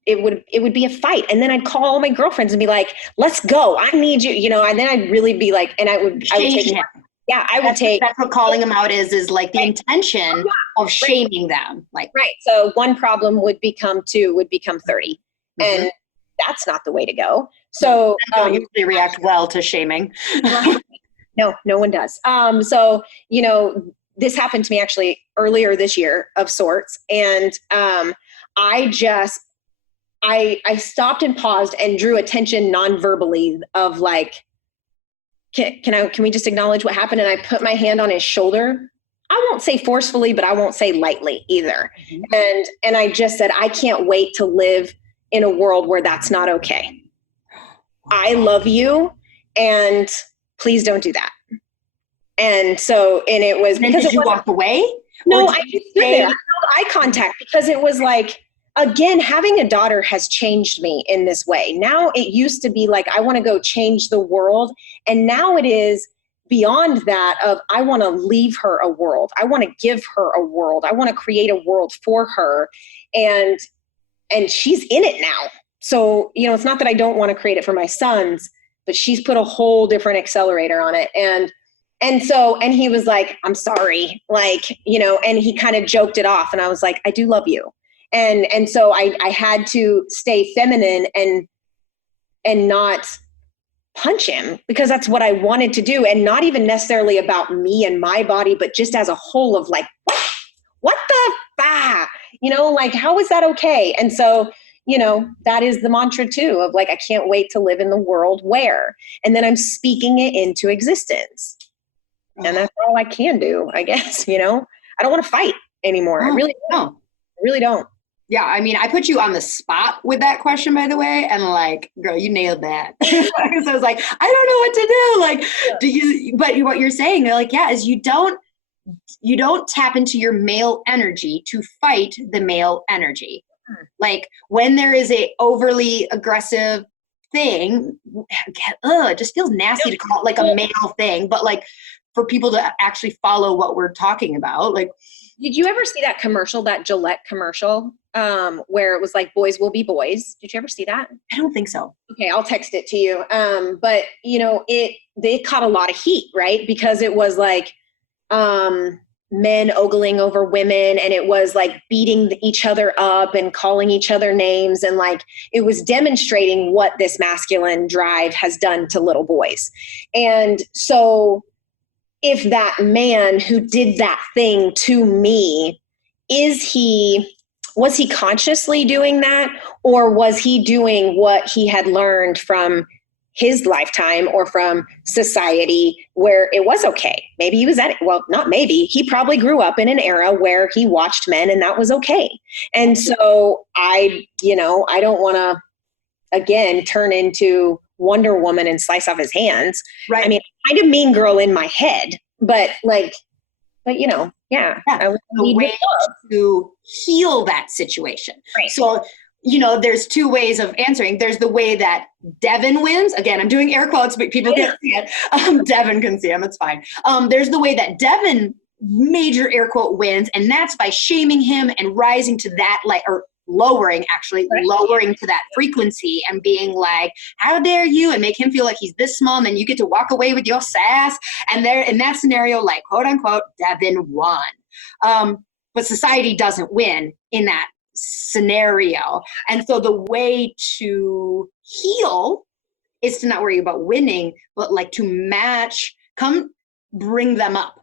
it would be a fight. And then I'd call all my girlfriends and be like, let's go. I need you, and then I'd really be like, and I would take him. Yeah, that's what calling them out is like the intention of shaming them. Like, right. So one problem would become 2, would become 30. Mm-hmm. And that's not the way to go. So I don't usually react well to shaming. No one does. So, this happened to me actually earlier this year of sorts. And I stopped and paused and drew attention non-verbally of like, can we just acknowledge what happened? And I put my hand on his shoulder. I won't say forcefully, but I won't say lightly either. Mm-hmm. And I just said, I can't wait to live in a world where that's not okay. I love you, and please don't do that. And so, and it was because did you walk away? No, I just stood there. I held eye contact because it was like, again, having a daughter has changed me in this way. Now it used to be like, I want to go change the world. And now it is beyond that of, I want to leave her a world. I want to give her a world. I want to create a world for her. And she's in it now. So, it's not that I don't want to create it for my sons, but she's put a whole different accelerator on it. And he was like, I'm sorry, like, and he kind of joked it off. And I was like, I do love you. And so I had to stay feminine and not punch him, because that's what I wanted to do. And not even necessarily about me and my body, but just as a whole of like, what the, like, how is that okay? And so, that is the mantra too, of like, I can't wait to live in the world where, and then I'm speaking it into existence. And that's all I can do, I guess, I don't want to fight anymore. I really don't. I really don't. Yeah, I mean, I put you on the spot with that question, by the way, and like, girl, you nailed that. So I was like, I don't know what to do. Like, but what you're saying, like, yeah, is you don't tap into your male energy to fight the male energy. Like when there is a overly aggressive thing, it just feels nasty to call it like a male thing, but like for people to actually follow what we're talking about, like. Did you ever see that commercial, that Gillette commercial, where it was like, boys will be boys? Did you ever see that? I don't think so. Okay, I'll text it to you. But they caught a lot of heat, right? Because it was like men ogling over women, and it was like beating each other up and calling each other names. And like, it was demonstrating what this masculine drive has done to little boys. And so if that man who did that thing to me, was he consciously doing that, or was he doing what he had learned from his lifetime or from society where it was okay? Maybe he was not maybe, he probably grew up in an era where he watched men and that was okay. And so I don't want to, again, turn into Wonder Woman and slice off his hands. Right. I mean, kind of mean girl in my head, but yeah. I would need way to heal that situation. Right. So, there's two ways of answering. There's the way that Devin wins. Again, I'm doing air quotes, but people can't see it. Devin can see him. It's fine. There's the way that Devin, major air quote, wins. And that's by shaming him and rising to that, or lowering to that frequency and being like, how dare you, and make him feel like he's this small, and then you get to walk away with your sass. And there, in that scenario, like, quote unquote, Devin won. But society doesn't win in that scenario. And so the way to heal is to not worry about winning, but like to bring them up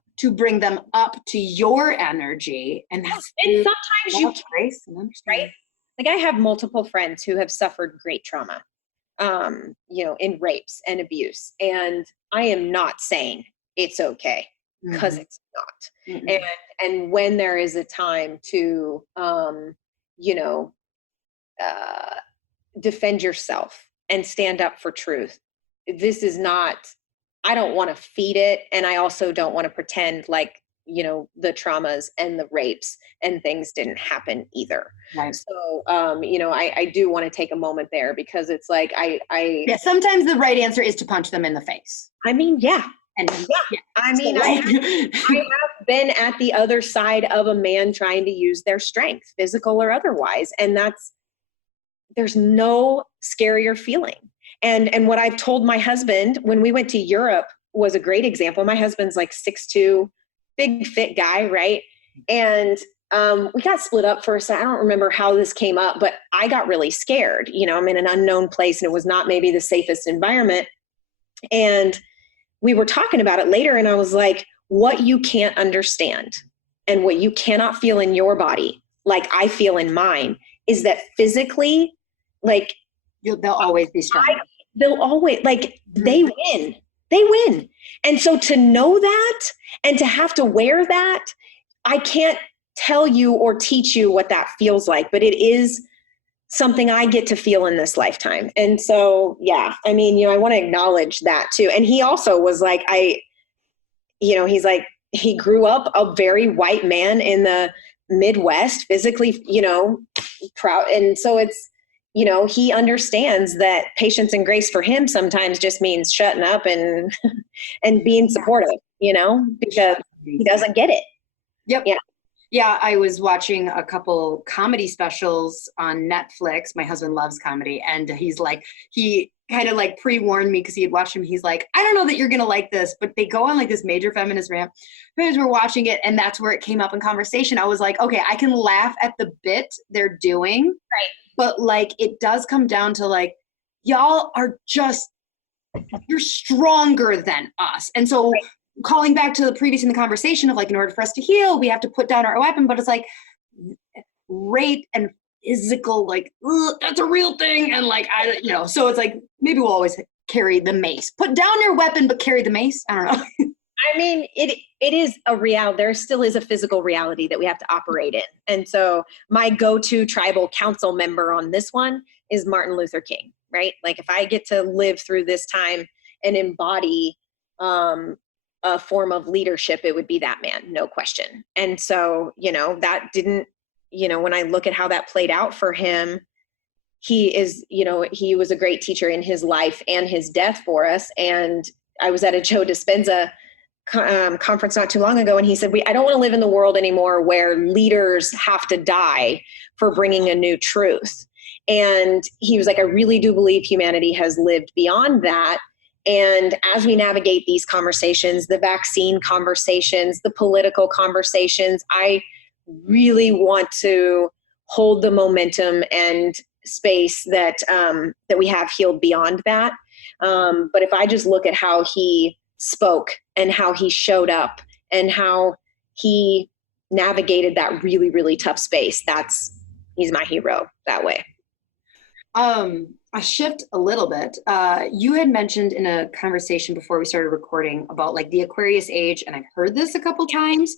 to your energy. And that's sometimes you grace and understand. Right? Like, I have multiple friends who have suffered great trauma, in rapes and abuse. And I am not saying it's okay, because it's not. Mm-hmm. And when there is a time to, defend yourself and stand up for truth, this is not, I don't want to feed it. And I also don't want to pretend like, the traumas and the rapes and things didn't happen either. Right. So, I do want to take a moment there, because it's like, sometimes the right answer is to punch them in the face. I mean, yeah. And I mean, I have been at the other side of a man trying to use their strength, physical or otherwise. And there's no scarier feeling. And what I've told my husband when we went to Europe was a great example. My husband's like 6'2", big fit guy, right? And we got split up for a second. I don't remember how this came up, but I got really scared. I'm in an unknown place, and it was not maybe the safest environment. And we were talking about it later, and I was like, what you can't understand and what you cannot feel in your body, like I feel in mine, is that physically, like, they'll always be strong. They'll always, like, they win. And so to know that and to have to wear that, I can't tell you or teach you what that feels like, but it is something I get to feel in this lifetime. And so, yeah, I mean, I want to acknowledge that too. And he also was like, he's like, he grew up a very white man in the Midwest, physically, proud. And so it's, he understands that patience and grace for him sometimes just means shutting up and being supportive, because he doesn't get it. Yep. Yeah. Yeah, I was watching a couple comedy specials on Netflix. My husband loves comedy, and he's like, he kind of like pre-warned me because he had watched him. He's like, I don't know that you're going to like this, but they go on like this major feminist rant. As we're watching it, and that's where it came up in conversation. I was like, okay, I can laugh at the bit they're doing. Right. But like, it does come down to like, y'all are just, you're stronger than us. And so calling back to the previous in the conversation of like, in order for us to heal, we have to put down our weapon, but it's like rape and physical, like, that's a real thing. And like, so it's like, maybe we'll always carry the mace, put down your weapon, but carry the mace. I don't know. I mean, it is a reality. There still is a physical reality that we have to operate in. And so my go-to tribal council member on this one is Martin Luther King, right? Like if I get to live through this time and embody a form of leadership, it would be that man, no question. And so, that didn't, when I look at how that played out for him, he was a great teacher in his life and his death for us. And I was at a Joe Dispenza conference not too long ago, and he said, I don't want to live in the world anymore where leaders have to die for bringing a new truth. And he was like, I really do believe humanity has lived beyond that. And as we navigate these conversations, the vaccine conversations, the political conversations, I really want to hold the momentum and space that we have healed beyond that. But if I just look at how he spoke and how he showed up and how he navigated that really, really tough space, he's my hero that way. I shift a little bit. You had mentioned in a conversation before we started recording about like the Aquarius age, and I've heard this a couple times.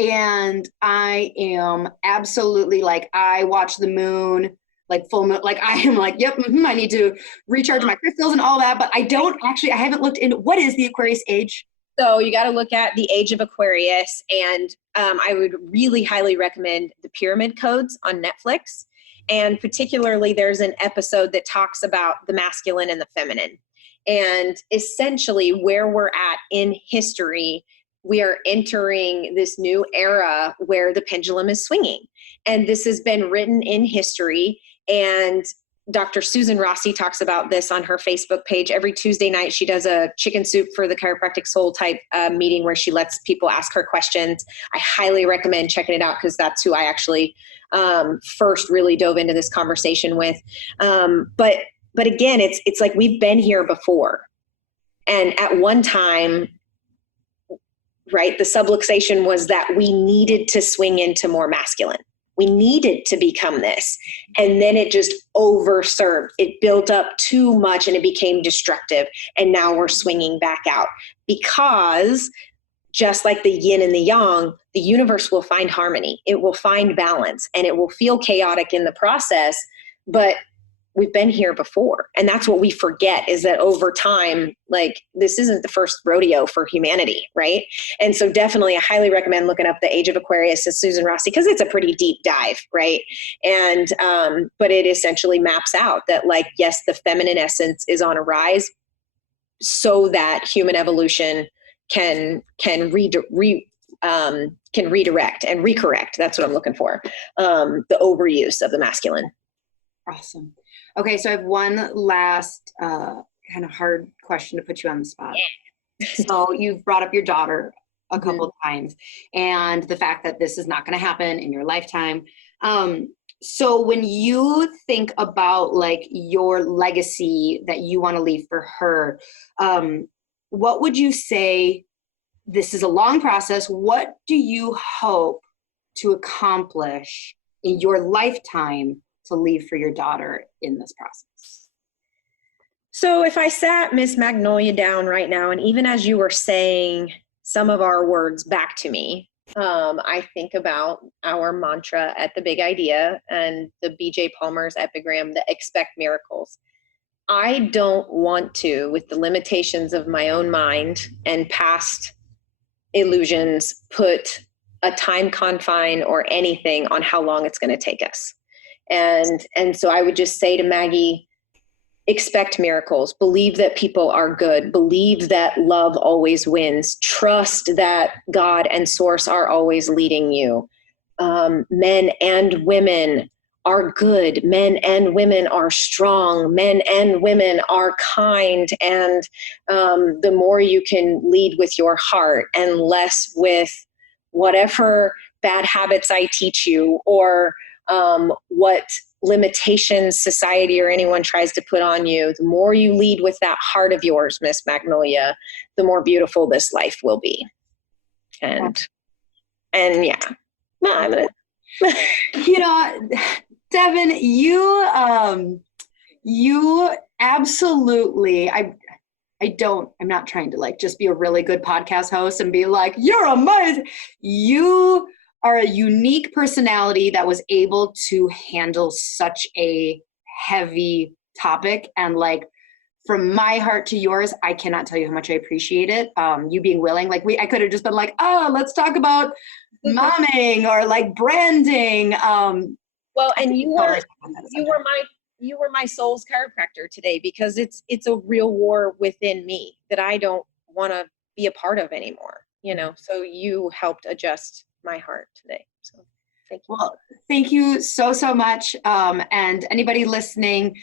And I am absolutely like, I watch the moon, like full moon, like I am like, yep, I need to recharge my crystals and all that. But I haven't looked into what is the Aquarius age. So you got to look at the age of Aquarius. And I would really highly recommend the Pyramid Codes on Netflix. And particularly there's an episode that talks about the masculine and the feminine. And essentially where we're at in history, we are entering this new era where the pendulum is swinging. And this has been written in history. And Dr. Susan Rossi talks about this on her Facebook page. Every Tuesday night, she does a chicken soup for the chiropractic soul type meeting where she lets people ask her questions. I highly recommend checking it out because that's who I actually first really dove into this conversation with. But again, it's like we've been here before. And at one time, right, the subluxation was that we needed to swing into more masculine. We needed to become this. And then it just overserved. It built up too much and it became destructive. And now we're swinging back out because just like the yin and the yang, the universe will find harmony. It will find balance and it will feel chaotic in the process, but we've been here before. And that's what we forget is that over time, like this isn't the first rodeo for humanity, right? And so definitely I highly recommend looking up The Age of Aquarius to Susan Rossi because it's a pretty deep dive, right? And but it essentially maps out that like, yes, the feminine essence is on a rise so that human evolution can redirect and recorrect. That's what I'm looking for. The overuse of the masculine. Awesome. Okay, so I have one last kind of hard question to put you on the spot. So you've brought up your daughter a couple of times and the fact that this is not going to happen in your lifetime. So when you think about like your legacy that you want to leave for her, what would you say? This is a long process. What do you hope to accomplish in your lifetime to leave for your daughter in this process? So if I sat Miss Magnolia down right now, and even as you were saying some of our words back to me, I think about our mantra at the Big Idea and the BJ Palmer's epigram, the expect miracles. I don't want to, with the limitations of my own mind and past illusions, put a time confine or anything on how long it's going to take us. And so I would just say to Maggie, expect miracles, believe that people are good, believe that love always wins, trust that God and source are always leading you. Men and women are good. Men and women are strong. Men and women are kind. And the more you can lead with your heart and less with whatever bad habits I teach you, or what limitations society or anyone tries to put on you, the more you lead with that heart of yours, Miss Magnolia, the more beautiful this life will be. And yeah, no, I'm gonna. Devin, you absolutely, I'm not trying to like just be a really good podcast host and be like, you're amazing. You are a unique personality that was able to handle such a heavy topic. And like, from my heart to yours, I cannot tell you how much I appreciate it. You being willing, like I could have just been like, let's talk about momming or like branding. Well, and you were my soul's chiropractor today, because it's a real war within me that I don't want to be a part of anymore, so you helped adjust my heart today. So thank you. Well, thank you so much. And anybody listening,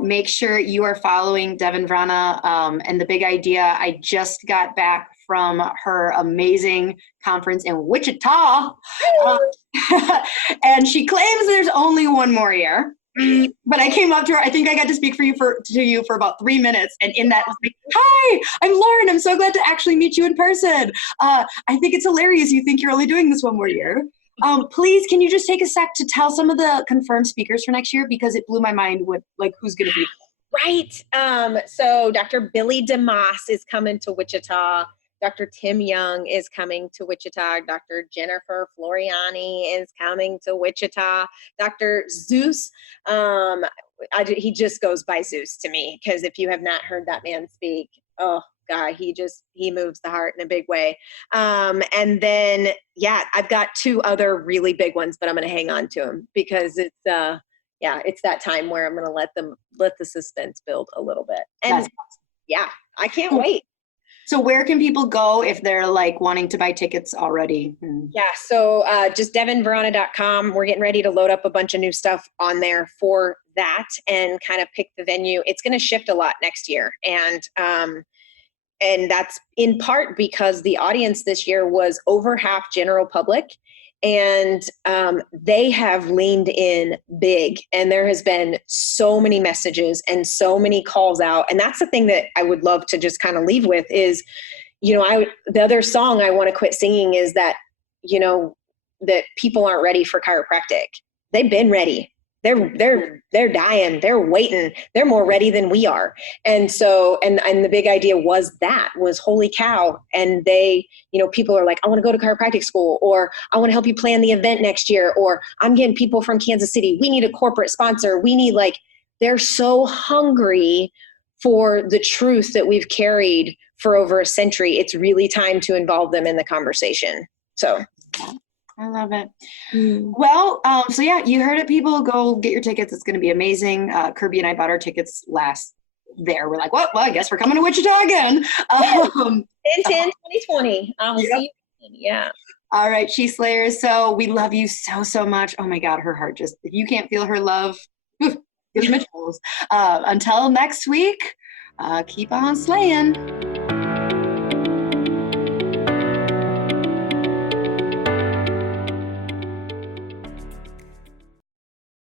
make sure you are following Devin Vrana. And the big idea, I just got back from her amazing conference in Wichita. And she claims there's only one more year. But I came up to her. I think I got to speak to you for about 3 minutes. And in that, I was like, hi, I'm Lauryn. I'm so glad to actually meet you in person. I think it's hilarious. You think you're only doing this one more year. Please, can you just take a sec to tell some of the confirmed speakers for next year? Because it blew my mind with like who's going to be. Right. So Dr. Billy DeMoss is coming to Wichita. Dr. Tim Young is coming to Wichita. Dr. Jennifer Floriani is coming to Wichita. Dr. Zeus, he just goes by Zeus to me, because if you have not heard that man speak, oh God, he moves the heart in a big way. And then, I've got 2 other really big ones, but I'm going to hang on to them because it's that time where I'm going to let the suspense build a little bit. And I can't wait. So where can people go if they're like wanting to buy tickets already? So just devinvrana.com. We're getting ready to load up a bunch of new stuff on there for that and kind of pick the venue. It's going to shift a lot next year. And that's in part because the audience this year was over half general public. And they have leaned in big, and there has been so many messages and so many calls out. And that's the thing that I would love to just kind of leave with is, the other song I want to quit singing is that, that people aren't ready for chiropractic. They've been ready. They're dying. They're waiting. They're more ready than we are. And so, and the big idea was holy cow. And they, people are like, I want to go to chiropractic school, or I want to help you plan the event next year, or I'm getting people from Kansas City. We need a corporate sponsor. We need they're so hungry for the truth that we've carried for over a century. It's really time to involve them in the conversation. So. I love it. Well, you heard it, people. Go get your tickets. It's going to be amazing. Kirby and I bought our tickets last there. We're like, well, I guess we're coming to Wichita again. 2020. I'll see you. Yeah. All right, She Slayers. So we love you so much. Oh my God, her heart if you can't feel her love, gives me chills. Until next week, keep on slaying.